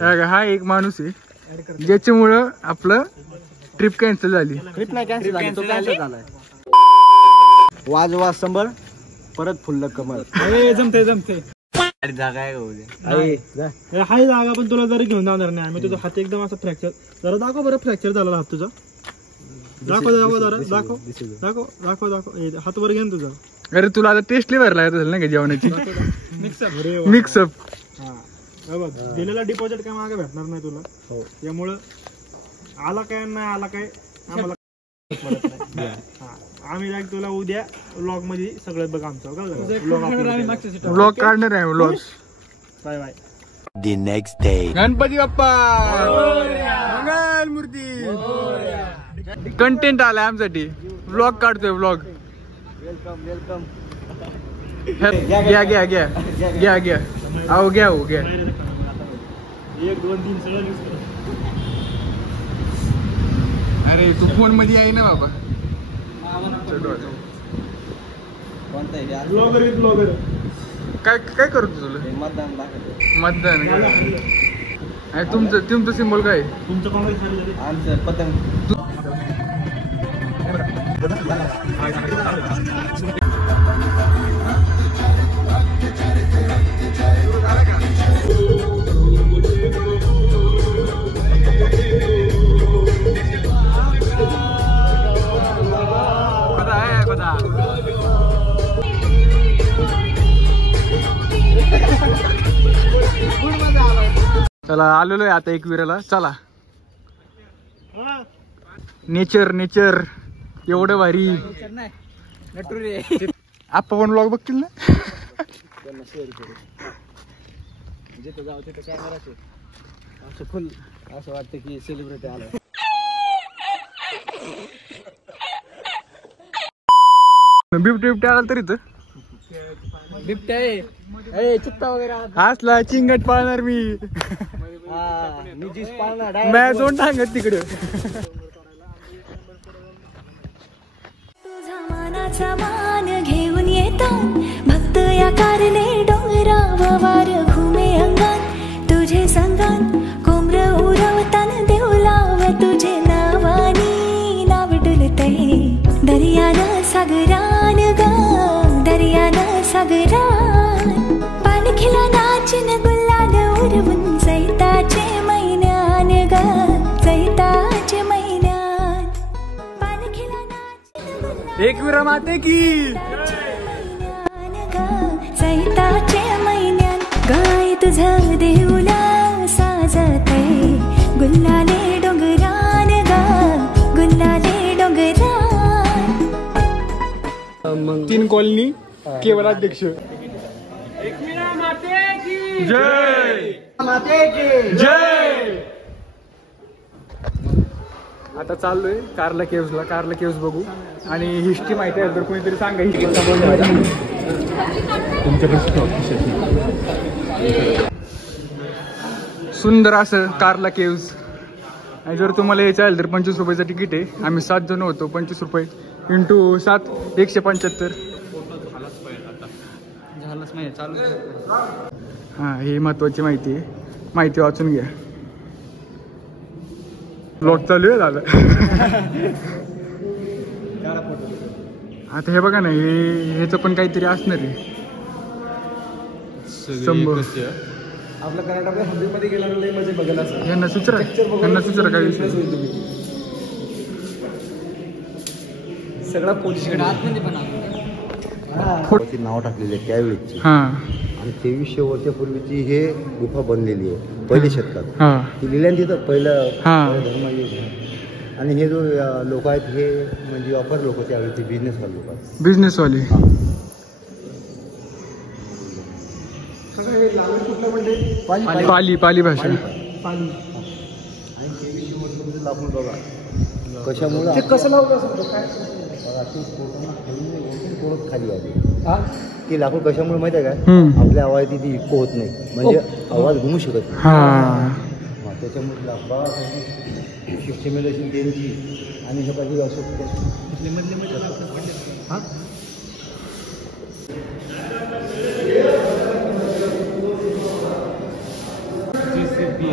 हा एक माणूस आहे ज्याच्यामुळं आपलं ट्रिप कॅन्सल झाली. ट्रिप नाही कॅन्सल झाली, तो कॅन्सल झालाय. वाज वाज संभळ परत फुल्ल कमल. जमते जमते जागा आहे हाय जागा, पण तुला जरी घेऊन जाणार नाही आम्ही. तुझा हात एकदम असा फ्रॅक्चर, जरा दाखव बरं फ्रॅक्चर झालेला हात तुझा. दाखव दाखव जरा दाखव दाखव दाखव दाखव हात वर घेऊन तुझा. अरे तुला आता टेस्ट लिव्हर लागत असेल ना का जेवणाची. मिक्सअप हा बघ, दिलेला डिपॉझिट काय मागे भेटणार नाही तुला. त्यामुळं आला काय नाही आला काय आम्हाला आम्ही लाईक तुला उद्या व्लॉग मध्ये सगळं बघ आमचं व्लॉग काढणार आहे. Vlog bye bye. The next day. Ganpati Bappa मंगल मूर्ती. कंटेंट आलाय आमसाठी, व्लॉग काढतोय व्लॉग. Welcome welcome. घ्या घ्या घ्या घ्या घ्या अहो घ्या हो घ्या. 1 2 3 सगळं मिक्स कर. अरे तू फोन मध्ये आहे ना बाबा. ब्लॉगर ब्लॉगर काय काय करतो तुला. मतदान दाखवतो. मतदान आणि तुमचं सिम्बॉल काय. तुमचं काँग्रेस झालं. आमचं पतंग. चला आलेलो आहे आता एकविराला. चला नेचर नेचर एवढं भारी. आप्पा पण व्लॉग बघतील ना. जिथे जाऊ तिथे कॅमेराच असं फुल असं वाटतं की सेलिब्रिटी आला. बिबट्या आला तरी तर बिबट्या आहे चित्ता वगैरे असला चिंगट पाळणार मी. मी जीस पाळणार मॅच दोन टांगत तिकडे. तुझा मानाचा मान घेऊन येतात भक्त या कारणे डोंगराव वार घुमे अंगण तुझे संगण कोंबड उरवतान देऊ लाव तुझे नावानी नाव डुलतय दर्यान सागरान ग दर्यान सागरान पालखीला नाचिन गुल्लाल उरवून चैताचे महिन्यान ग चैताचे महिन्यान पालखीला नाचिन एकविरा माते की चैताचे महिन्यान गाय तुझं देऊला साजतय गुल्लाले डोंगरान ग गुल्लाले डोंगरान. 3 कॉलनी केवळ अध्यक्ष. जय जय. आता चाललोय कारला केव्सला. कारला केव्स बघू आणि हिस्ट्री माहिती आहे तर कोणीतरी सांगा हिस्ट्रीचा बोल. सुंदर असं कारला केव्स. आणि जर तुम्हाला यायचं आहे तर 25 रुपयाचं तिकीट आहे. आम्ही 7 जण होतो. 25 रुपये इंटू 7 175. झालंच नाही चालू. हां ही महत्वाची माहिती आहे. माहिती वाचून घ्या. ब्लॉग चालू आहे झालं. आता हे बघा ना ह्याचं पण काहीतरी असणार आहे. आपल्या कर्नाटक हद्दीमध्ये गेल्यानंतर म्हणजे बघायला यांना सुचरा काय विषय. सगळा पोलिसकडे आतमध्ये पण नाव टाकलेली आहे त्यावेळेची. आणि 2300 वर्षापूर्वीची हे गुफा बनलेली आहे पहिल्या शतकात. ती लिहिल्या तिथं पहिलं धर्म. आणि हे जो लोक आहेत हे म्हणजे व्यापार लोक त्यावेळी ते बिझनेसवाले लोक आहेत. बिझनेसवाले. पाली भाषा. आणि 2300 वर्षापूर्वी लाकूड बघा कशामुळे कसं लावलं खाली आली. ती लाकूड कशामुळे माहिती आहे काय. आपल्या आवाज ती इको होत नाही म्हणजे आवाज घुमू शकत नाही. त्याच्यामुळे लाकडासाठी सिस्टमेटिक त्यांची आणि हे काही असं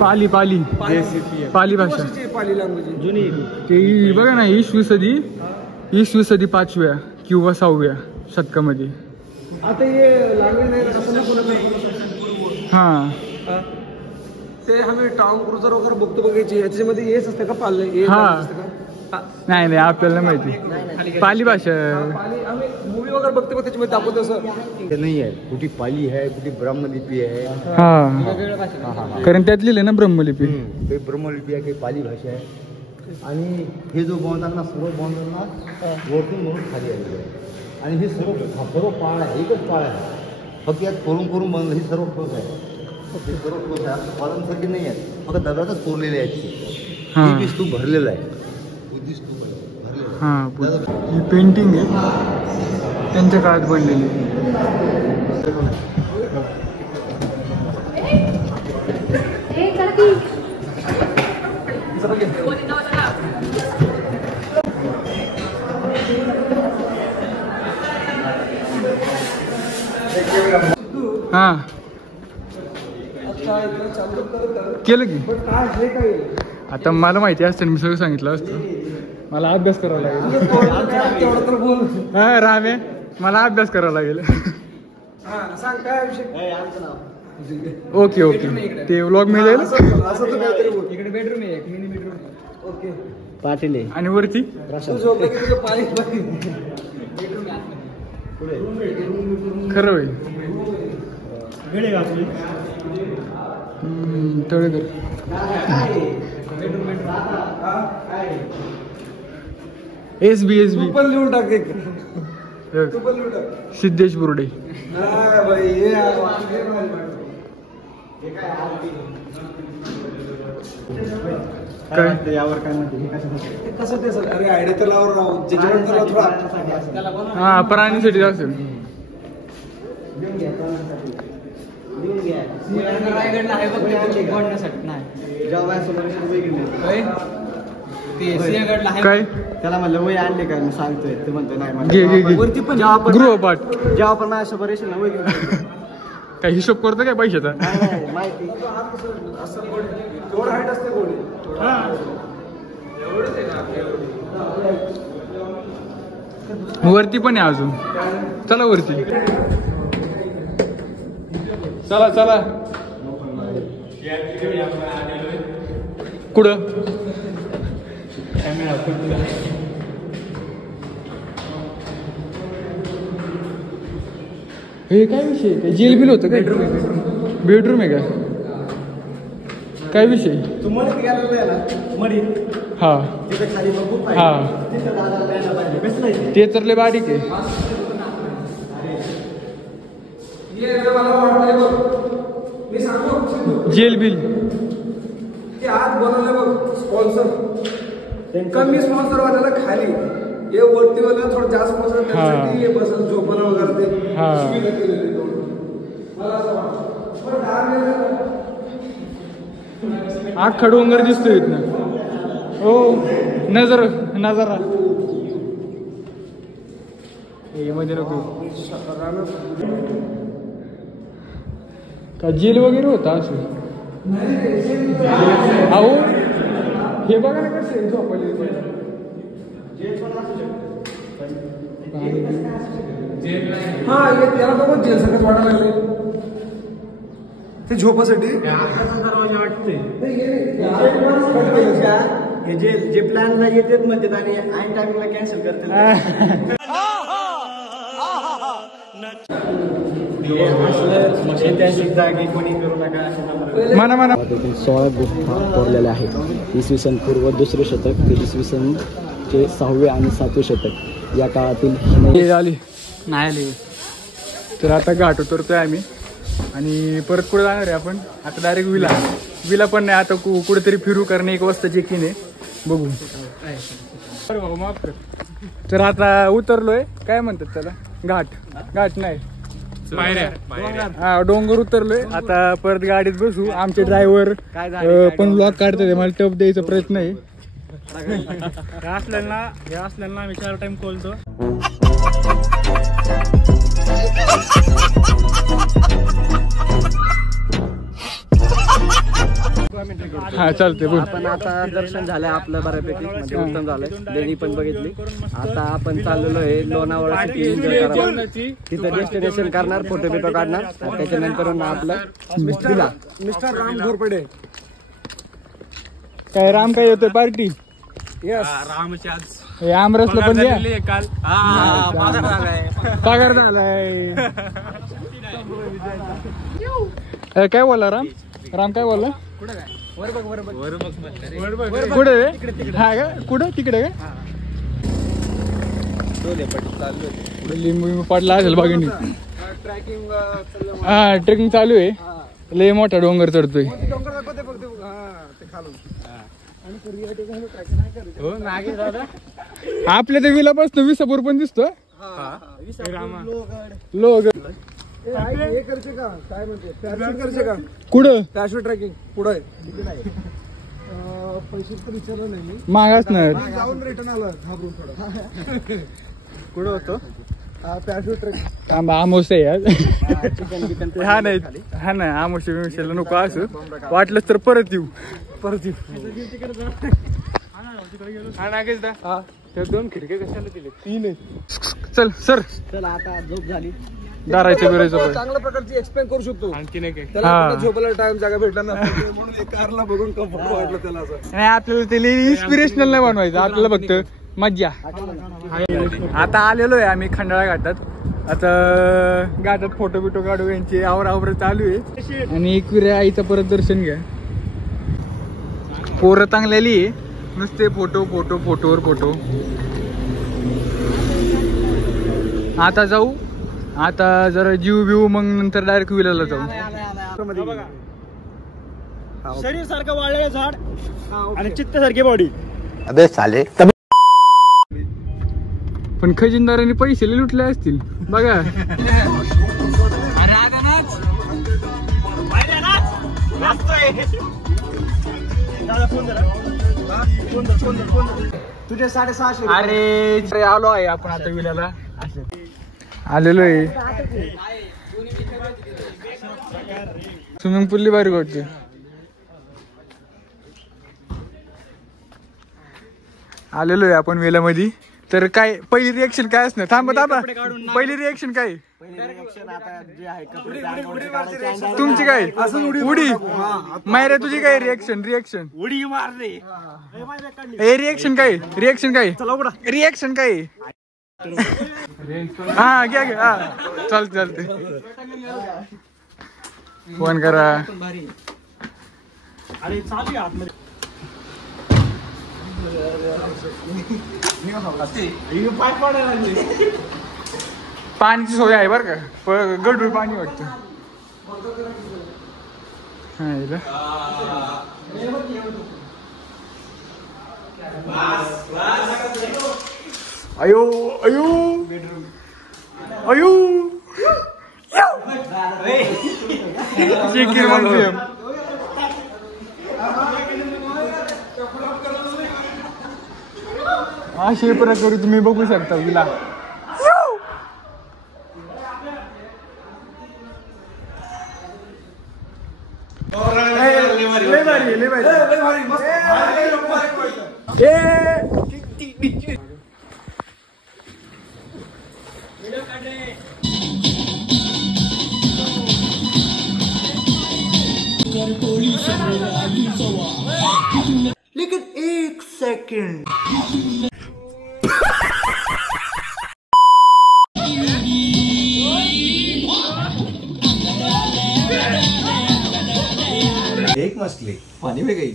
पाली पाली पाली भाषा जुनी ते बघा ना, इसवी सदी 5व्या किंवा 6व्या शतकामध्ये. आता हे लँग्वेज नाही आपण हा ते आम्ही टाउन क्रुझर वगैरे बघतो बघायची, याच्यामध्ये हेच असतं का पाळलं? हा नाही नाही आपल्याला माहिती पाली भाषा. आम्ही मूवी वगैरे बघतो बघ, त्याच्यामध्ये दाखवतो असं. ते नाही आहे, कुठे पाली आहे, कुठे ब्रह्मलिपी आहे. हा कारण त्यात लिहिलं ना ब्रह्मलिपी. काही ब्रह्मलिपी आहे, काही पाली भाषा आहे. आणि हे जो बांधतात ना, सर्व बांधताना वरतून म्हणून खाली आलेली आहे. आणि हे सर्व पाळ आहे, एकच पाळ आहे, फक्त यात करून बांधलं. ही सर्व ठोस आहे, हे सर्व ठोस आहे, असं पालनसारखे नाही आहेत, फक्त दगडातच कोरलेले आहेत. हे स्तूप भरलेलं आहे, बुद्धिस्ट स्तूप भरलेलं आहे. ही पेंटिंग आहे त्यांच्या काळात बनलेली. हा केलं की आता मला माहिती असतं, मी सगळं सांगितलं असतं. मला अभ्यास करावा लागेल. हा रामे, मला अभ्यास करावा लागेल. ओके ओके, ते व्लॉग मी जाईल. इकडे बेडरूम आहे, मिनी बेडरूम. ओके पाटील आणि वरती खरं होईल. तळेकर SB पण लिहून टाक, सिद्धेश बुर्डे. काय यावर काय म्हणते कसं ते सर? अरे आयडिया तर लावर राहू, ज्याच्यावर थोडा हा प्राणीसाठी असेल. रायगडला आहे बघ, बोलण्यासाठी नाही काय त्याला म्हणलं वय आणले काय, मी सांगतोय ते म्हणतोय नाही. घे वरती पण गृहपाठ जेव्हा पण माझ्यासोबत रेशील ना वय काय हिशोब करतो काय पैशाचा? माहिती असं थोडं हाईट असते गोळी. वरती पण आहे अजून. चला वरती, चला चला. कुठं हे काय विषय? काय जेल बिल होतं काय? बेडरूम आहे का? काय विषय? तुम्हाला मडी हा खाली बघू हा ते तर लय बारीक आहे. मी सांगू जेल बिल ते आज बनवलं बघ स्पॉन्सर, कमी स्पॉन्सर वाल्याला खाली, हे वरती वाला थोडं जास्त स्पॉन्सर त्यांच्यासाठी बसल झोपणं वगैरे ते सुविधा केलेली. मला असं वाटतं अख्खा डोंगर दिसतोय इथनं. हो नजारा मध्ये नको का जेल वगैरे होता असं. अहो हे बघा ना कसं झोपायला. हा त्याला बघून जेल सगळं वाटायला लागले ते झोपासाठी वाटतंय. हे जे प्लॅनला येतात म्हणतात आणि ऐन टाइमला कॅन्सल करतात. ऐतिहासिक जागी कोणी करू नका. म्हणा 16 गुफा कोरलेल्या आहेत. इसवी सन पूर्व 2रे शतक ते इसवी सन चे 6वे आणि 7वे शतक या काळातील आली नाही आली. तर आता घाट उतरतोय आम्ही आणि परत कुठे जाणार आहे आपण? आता डायरेक्ट विला पण नाही, आता कुठेतरी फिरू करणे. 1 वाजता चेकिंग आहे, बघू. भाऊ माफ कर. तर आता उतरलोय, काय म्हणतात त्याला, घाट नाही हा डोंगर उतरलोय. आता परत गाडीत बसू. आमचे ड्रायव्हर पण ब्लॉग काढतात, मला टप द्यायचा प्रयत्न आहे. हे असल्याला आम्ही 4 टाइम खोलतो. हा चालते बोल. आपण आता दर्शन झालंय आपलं बऱ्यापैकी, म्हणजे उत्तम झालंय. लेणी पण बघितली. आता आपण चाललेलो आहे लोणावळा सिटी एन्जॉय करायला. तिथं डेस्टिनेशन करणार, फोटो बिटो काढणार, त्याच्यानंतर आपलं विला. मिस्टर राम घोरपडे. काय राम काय येतोय पार्टी? रामच्या आज हे आमरसला पण द्या. काल पगार झालाय. काय बोलला राम? राम काय बोलला? कुठे रे? हा का? कुठं तिकडे का? लिंबू पडला असेल बागेनी. हा ट्रेकिंग चालू आहे. लय मोठा डोंगर चढतोय. आपल्या तर विलापासून विसापूर पण दिसतो. लोग हे करते का काय म्हणते पॅराशूट करते का? कुठं? पॅराशूट ट्रेकिंग पुढे पैसे तर विचारलं नाही मी. मागास नाही जाऊन रिटर्न आलं घाबरून थोडं. कुठं होतं पॅराशूट ट्रेकिंग? आमोस आहे आज. हा नाही हा नाही आमोशी बिमोशीला नको असं. वाटलंच तर परत येऊ. त्या 2 खिडक्या कशाला दिले? 3 आहेत. चल सर. चल आता झोप झाली. दारायचं बिरायचं चांगल्या प्रकारची एक्सप्लेन करू शकतो. आणखी नाही काय. त्याला झोपायला टाइम जागा भेटला ना म्हणून एक कारला बघून कम्फर्ट वाटलं त्याला असं. नाही आपल्याला ते इन्स्पिरेशनल नाही बनवायचं. आपल्याला फक्त मज्जा. आता आलेलो आहे आम्ही खंडाळा घाटात. आता घाटात फोटो बिटो काढू. यांची आवर चालू आहे. आणि एकविरा आईचं परत दर्शन घ्या. पोरं चांगलेली आहे. नुसते फोटोवर फोटो. आता जाऊ. आता जरा जीव बिव मग नंतर डायरेक्ट विलाला जाऊ. शरीर सारखं वाळलेलं झाड आणि चित्त सारखी बॉडी. अबे साले. पण खजिनदारांनी पैसे लुटले असतील बघा. तुझे 650. अरे आलो आहे आपण आता विलाला. आलेलो आहे. स्विमिंग पूल भारी वाटते. आलेलो आहे आपण वेलामध्ये. तर काय पहिली रिएक्शन काय असणार? थांबा पहिली रिएक्शन काय तुमची? काय उडी मायरे तुझी काय रिएक्शन? उडी मारले. रिएक्शन काय? हा घ्या हा चालते. फोन करा. अरे चालू आतमध्ये. पाण्याची सोय आहे बरं का. गडूळ पाणी वाटतं. अयो शेकीर म्हणतोय. अशी प्रकारे तुम्ही बघू शकता विला. लेकिन 1 सेकंड. एक मछली पानी में गई.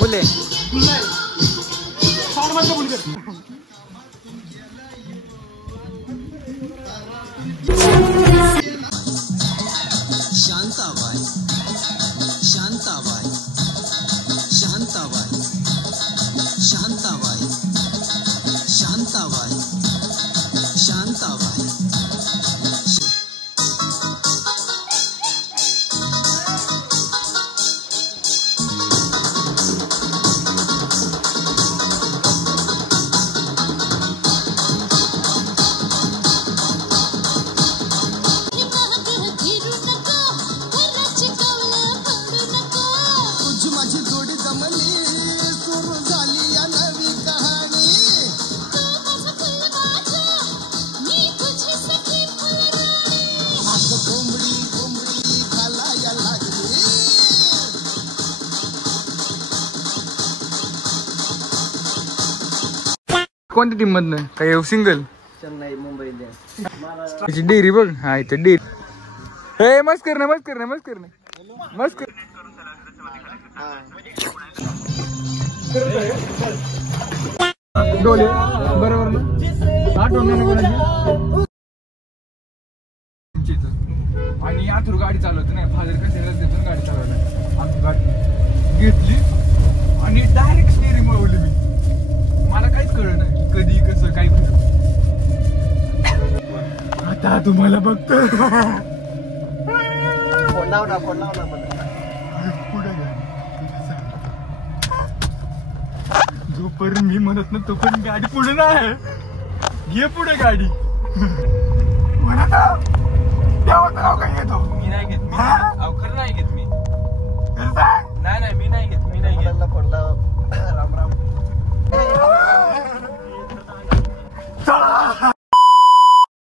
बोले माझी जोडी जमली सुरू झाली या नवी कहाणी माझं कोंबडी कोंबडी घालाया लागली कोणत्या टीम मधनं काय सिंगल चेन्नई मुंबई इंडियन्स त्याची डेअरी बघ हा इथं डेअरी हे मस्त कर ना मस्त कर ना मस्त कर ना मस्त कर डोले बरोबर ना आठवण नाही कोणाची आणि आथरू गाडी चालवते नाही फादर कसे रस्त्यातून गाडी चालवली आमची गाडी घेतली आणि डायरेक्ट स्टेअरिंग वळवली मी मला काहीच कळलं नाही कधी कसं काय करू आता तुम्हाला बघतो पुढे जोपर्यंत मी म्हणत ना तोपर्यंत गाडी पुढे नाही घे पुढे गाडी म्हणत काय येतो मी नाही घेत